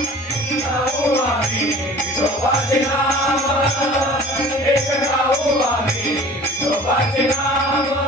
Shri Ram, Shri Ram,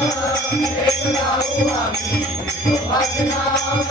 ਨਾਮ ਏਕ ਨਾਮ ਆਮੀ ਭਜਨਾ